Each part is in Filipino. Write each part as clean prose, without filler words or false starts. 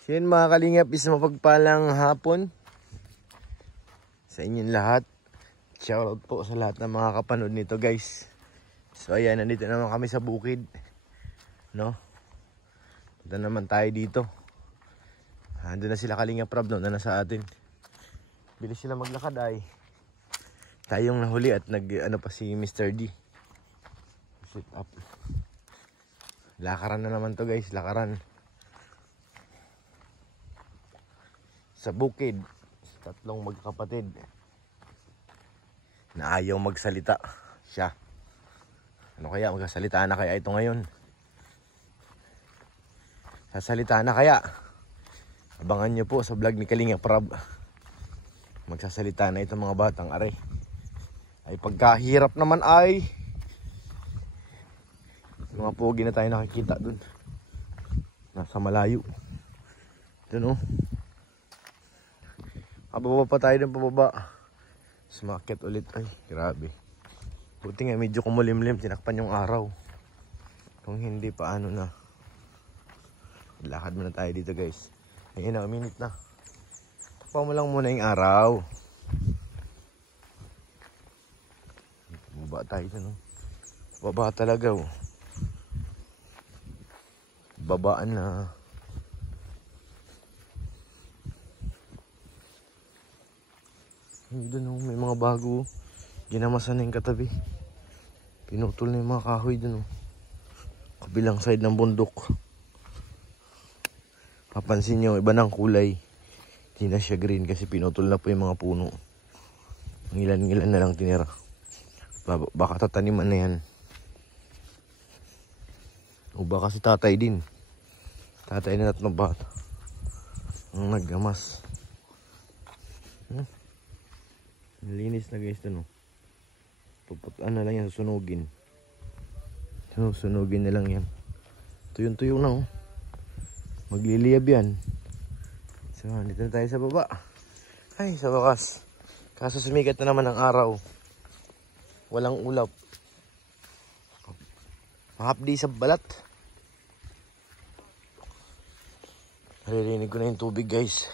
So yun mga kalingap, is mapagpalang hapon sa inyong lahat. Shoutout po sa lahat ng mga kapanood nito guys. So ayan, nandito naman kami sa bukid, no? Punta naman tayo dito. Andun na sila Kalingap Rob, no? Na sa atin. Bilis sila maglakad ay. Tayong nahuli at ano pa si Mr. D. Sit up. Lakaran na naman to guys, lakaran. Sa bukid, tatlong magkakapatid na ayaw magsalita. Siya. Ano kaya? Magsasalita na kaya ito ngayon? Sasalita na kaya? Abangan nyo po sa vlog ni Kalingap Rob. Magsasalita na itong mga batang aray. Ay pagkahirap naman ay mga pogi na tayo nakikita dun. Nasa malayo. Dun oh. Pababa pa tayo dun pababa. Sumakit ulit. Ay grabe. Buti nga medyo kumulimlim. Tinakpan yung araw. Kung hindi pa ano na. Lakad muna tayo dito guys. Ayun na, minute na. Takpan mo lang muna yung araw. Baba tayo dun oh. Baba talaga oh. Babaan na. Doon oh, may mga bago. Ginamasan na yung katabi. Pinutol na yung mga kahoy doon oh. Kabilang side ng bundok. Papansin nyo, iba ng kulay. Hindi na siya green kasi pinutol na po yung mga puno. Ngilan-ngilan na lang tinira. Baka tataniman na yan. O baka si tatay din. Tatay na tatlong bata ang naggamas. Nalinis na guys ito no. Puputaan na lang yan, susunugin. Susunugin na lang yan. Tuyong-tuyong na oh. Magliliyab yan. So dito na tayo sa baba. Ay sa wakas. Kaso sumikat na naman ang araw. Walang ulap. Mahapdi sa balat. Naririnig ko na yung tubig guys.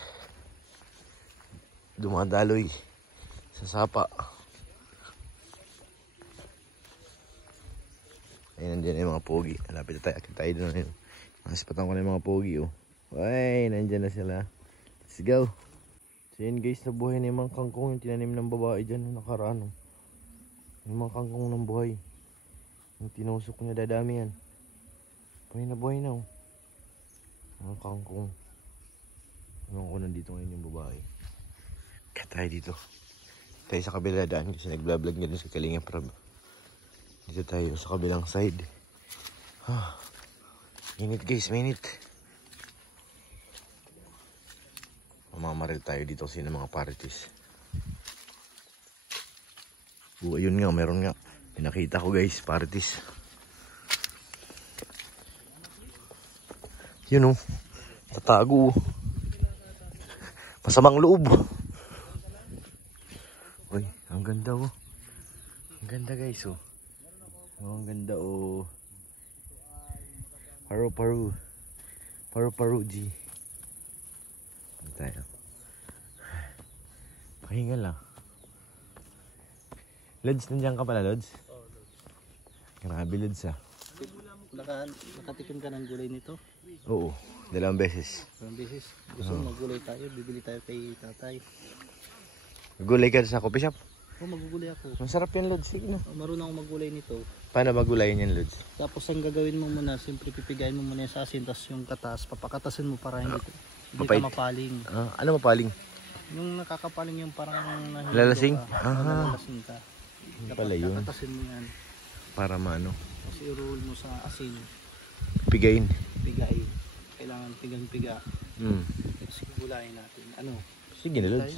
Dumadaloy sa sapa. Ayun, nandiyan yung mga pogi. Lapit na tayo. Akit tayo doon. Nakasipatan ko na yung mga pogi oh. Ay, nandiyan na sila. Let's go. So yun guys, nabuhay na yung mga kangkong. Yung tinanim ng babae dyan. Nakaraan oh. Yung mga kangkong ng buhay. Yung tinusok niya, dadami yan. Buhay na oh. Mga kangkong. Ewan ko nandito ngayon yung babae. Kaya tayo dito. Tayo sa kabila daan kasi nagblog nga din sa Kalingap Rob. Dito tayo sa kabilang side. Minute guys, minute. Mamamaril tayo dito kasi ng mga parties. Ayun nga, meron nga. Pinakita ko guys, parties. Yun oh. Tatago. Masamang loob. Uy, ang ganda oh. Ang ganda guys oh. Oh, ang ganda oh. Paru-paru. Paru-paru G. Ano tayo? Pahinga lang. Lods, nandiyan ka pala Lods? Oo, Lods. Grabe Lods ah. Nakatikim ka ng gulay nito? Oo, 2 beses. 2 beses? Gusto mo maggulay tayo? Bibili tayo kay tatay. Gulay ka sa coffee shop? Oo, maggulay ako. Masarap yan Lods, sige na. Marunong ako maggulay nito. Paano magulayin yan Lods? Tapos ang gagawin mo muna, siyempre pipigayin mo muna sa asin, tapos yung katas, papakatasin mo para hindi ka mapaling. Ano mapaling? Yung nakakapaling yung parang lalasing? Lalasing ka. Pala yun. Kakatasin mo yan. Para maano? Tapos i-roll mo sa asin. Pigayin. Pigain. Kailangan pigang-piga. Tapos gulayin natin. Ano? Sige na Lods.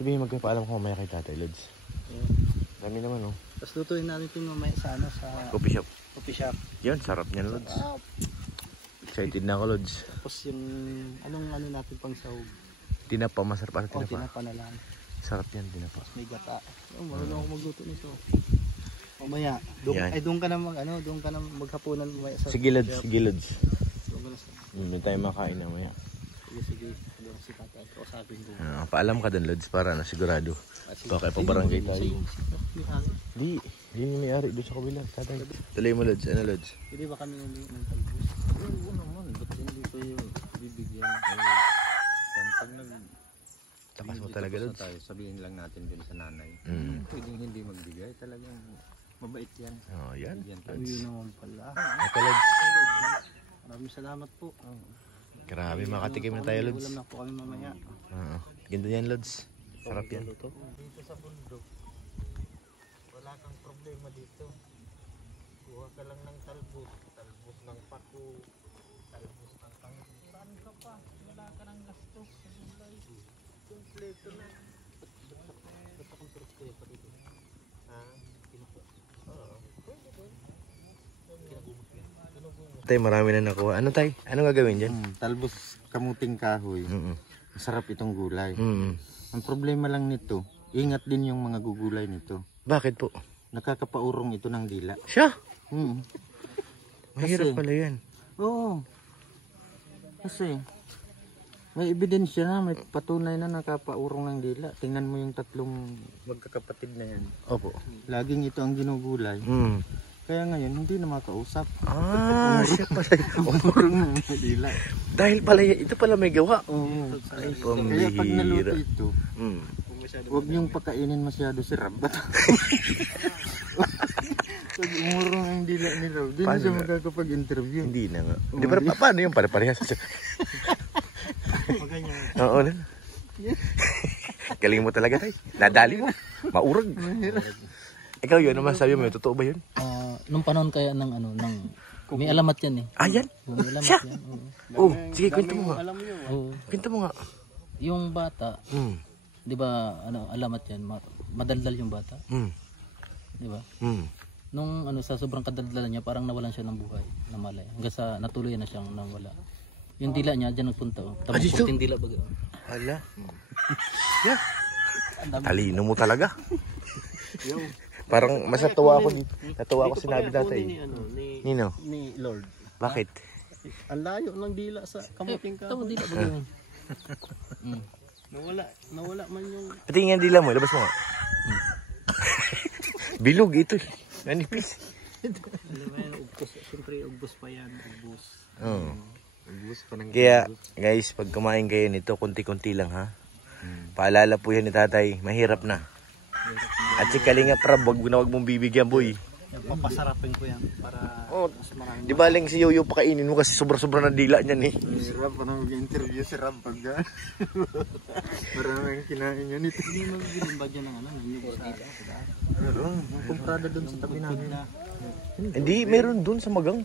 Sabihin magpapaalam ko mamaya kay tatay Lods. Dami naman oh. Tapos lutuin natin ito mamaya sa ano, sa coffee shop. Coffee shop. Yun, sarap niyan Lods. Excited na ako Lods. Tapos yung anong ano natin pang sahog. Tinapa, masarap para tinapa. Tinapa na lang. Sarap yan, tinapa. May gata. Marunong ako magluto nito. Mamaya, doon ka na doon ka na maghapunan mamaya sa. Sige Lods, sige Lods. Doon ka na sa. Hindi tayo makain na mamaya. Sige. Hanggang si tatay. Kausapin ko. Paalam ka dun, Lods, para na sigurado. Baka pa barangay tayo. Di may-ari doon sa kabila. Tatay. Tuloy mo, Lods. Ano, Lods? Hindi ba kami uli ng talbos? Oo naman, ba't hindi ko yung bibigyan? Pag Takas mo talaga, Lods. tayo, sabihin lang natin din sa nanay. Pwedeng hindi magbigay, talagang mabait yan. Oh, yan. Yun naman pala. Ito, Lods. Maraming salamat po. Grabe, makatikim na tayo, Lods. Ulam na po kami mamaya. Ganda yan, Lods. Sarap yan. Dito Sa bundok, wala kang problema dito. Kuha ka lang ng talbos ng pako, talbos ng tangin. Saan ka pa? Wala ka ng gasto. Kompleto na. Ba't akong kompleto dito? Tay, marami na nakuha. Ano, Tay? Anong gagawin dyan? Talbos kamuting kahoy. Masarap itong gulay. Mm. Ang problema lang nito, ingat din yung mga gugulay nito. Bakit po? Nakakapaurong ito ng dila. Siya? Kasi- Mahirap pala yan. Oo. Kasi may ebidensya na, may patunay na nakapaurong ng dila. Tingnan mo yung tatlong magkakapatid na yan. Opo. Laging ito ang ginugulay. Kaya ngayon, hindi na makausap. Siya pala. Umurong ng dila. Dahil pala, ito pala may gawa. Oo. Ay, Kaya pag naluto pambihira. ito, huwag niyong pakainin masyado si Rabat. Pag umurong ang dila ni Rav, di na Paano siya na? magkakapag-interview. Hindi na nga. Di ba, paano yung pare-parehas? Oo na. Galing mo talaga, Tay. Nadali mo. Maurag. Ikaw yun, ano masabi mo? Totoo ba yun? Nung panahon kaya ng may alamat yan eh. Yan? May alamat Siya? yan. Sige, kwento mo nga. Oo. Kwento mo nga. Yung bata, di ba, alamat yan, madaldal yung bata. Di ba? Nung sa sobrang kadaldalan niya, parang nawalan siya ng buhay, namalay. Hanggang sa natuloy na siyang nawala. Yung dila niya, dyan nagpunta. Tapos dito? puting dila baga. Hala. Talino mo talaga. Parang mas natuwa ako dito. Natuwa ako sinabi dati. Nino? Ni Lord. Bakit? Ang layo ng dila sa kamuting ka. Tama dila baga. Nawala man yung... Patingin ang dila mo, labas mo nga. Bilog ito eh. Nanipis. Siyempre, ugbos pa yan. Ugbos. Oo. Ubus pa ng Kaya guys, pag kumain kayo nito, konti-konti lang ha. Paalala po yan ni tatay, mahirap na. At si Kalinga Prab, wag mong bibigyan boy. Papasarapin ko yan para mas marami. Di ba lang si Yoyo pakainin mo kasi sobra-sobra na dila niyan eh. Si Rab, parang mag-interview si Rab pag maraming kinain niya nito. Hindi magbiling ba dyan ng nanyog sa Comprada doon sa tabi namin. Hindi, meron dun sa Magang.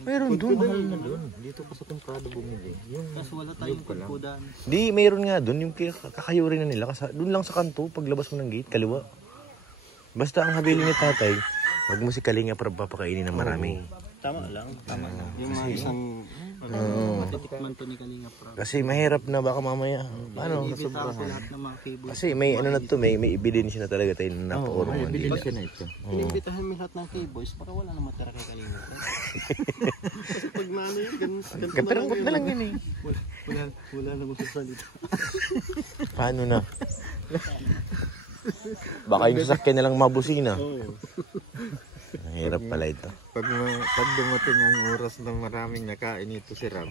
Meron dun. Mahal na doon. Dito pa sa Comprada bumili. Kasi wala tayong kukudan. Di, meron nga dun. Yung kakayuri na nila. Dun lang sa kanto, paglabas mo ng gate, kaliwa. Basta ang habili ni tatay, wag mo si Kalinga para papakainin ng marami. Tama lang. Yung mga isang... Matitikman to ni Kalinga Prab. Kasi mahirap na baka mamaya. Paano? Ibitaw sa lahat ng mga keyboard. Kasi may ano na to, may ebidensya na talaga tayo na napaurong ang dila. Siya na ito. Inimbitahan mo lahat ng keyboards para wala na matira kay Kalinga. Kasi pag naano yan, ganito Kaperangkot na lang yun eh. wala na masasalita. Paano na? Baka yung sasakyan na lang mabusina. Hirap pala ito. Pag dumating ang oras ng maraming nakain ito si Rab,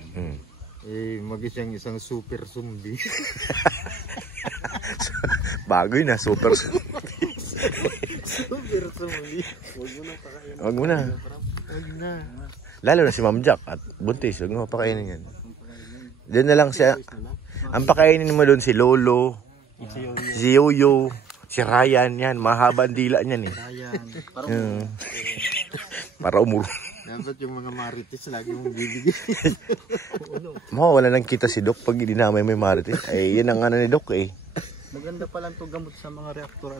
mag-isang isang super zombie. Bago yun super. Super zombie. Wag mo na. Lalo na si Ma'am Jack at Buntis. Wag mo pakainin yan. Diyan na lang siya. Ang pakainin mo doon si Lolo, si Yoyo, si Ryan. Yan, mahaba ang dila niyan eh. Para umuro. Dapat yung mga marites lagi mong bibigyan. Wala nang kita si Doc pag dinamay may marites. Ay, yan ang ano ni Doc eh. Maganda pa lang to gamot sa mga reaktor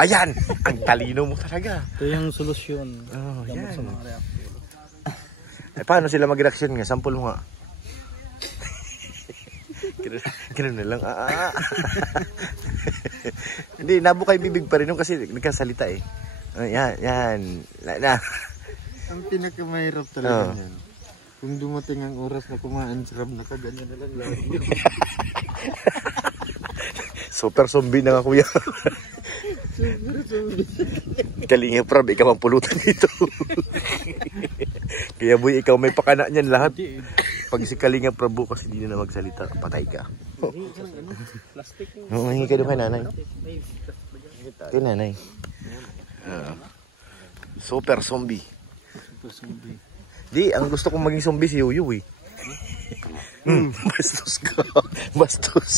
Ayan! Ang talino mo talaga. Ito yung solusyon. Gamot yan. sa mga reaktor. Paano sila mag-reaction nga? Sample mo nga. Ganun na lang. Hindi, nabukay bibig pa rin nung kasi nagkasalita eh. Yan. Na. Ang pinakamahirap talaga yan. Kung dumating ang oras na kumain, sarap na kaganyan na lang lagi. Super zombie na nga kuya. Kalinga Prab, ikaw ang pulutan dito. Kaya boy, ikaw may pakana niyan lahat. Pag si Kalinga Prab bukas hindi na magsalita, patay ka. Plastic. Hingi ka doon kay nanay. Kay nanay. Super zombie. Di, ang gusto kong maging zombie si Yuyu eh. Bastos ka. Bastos.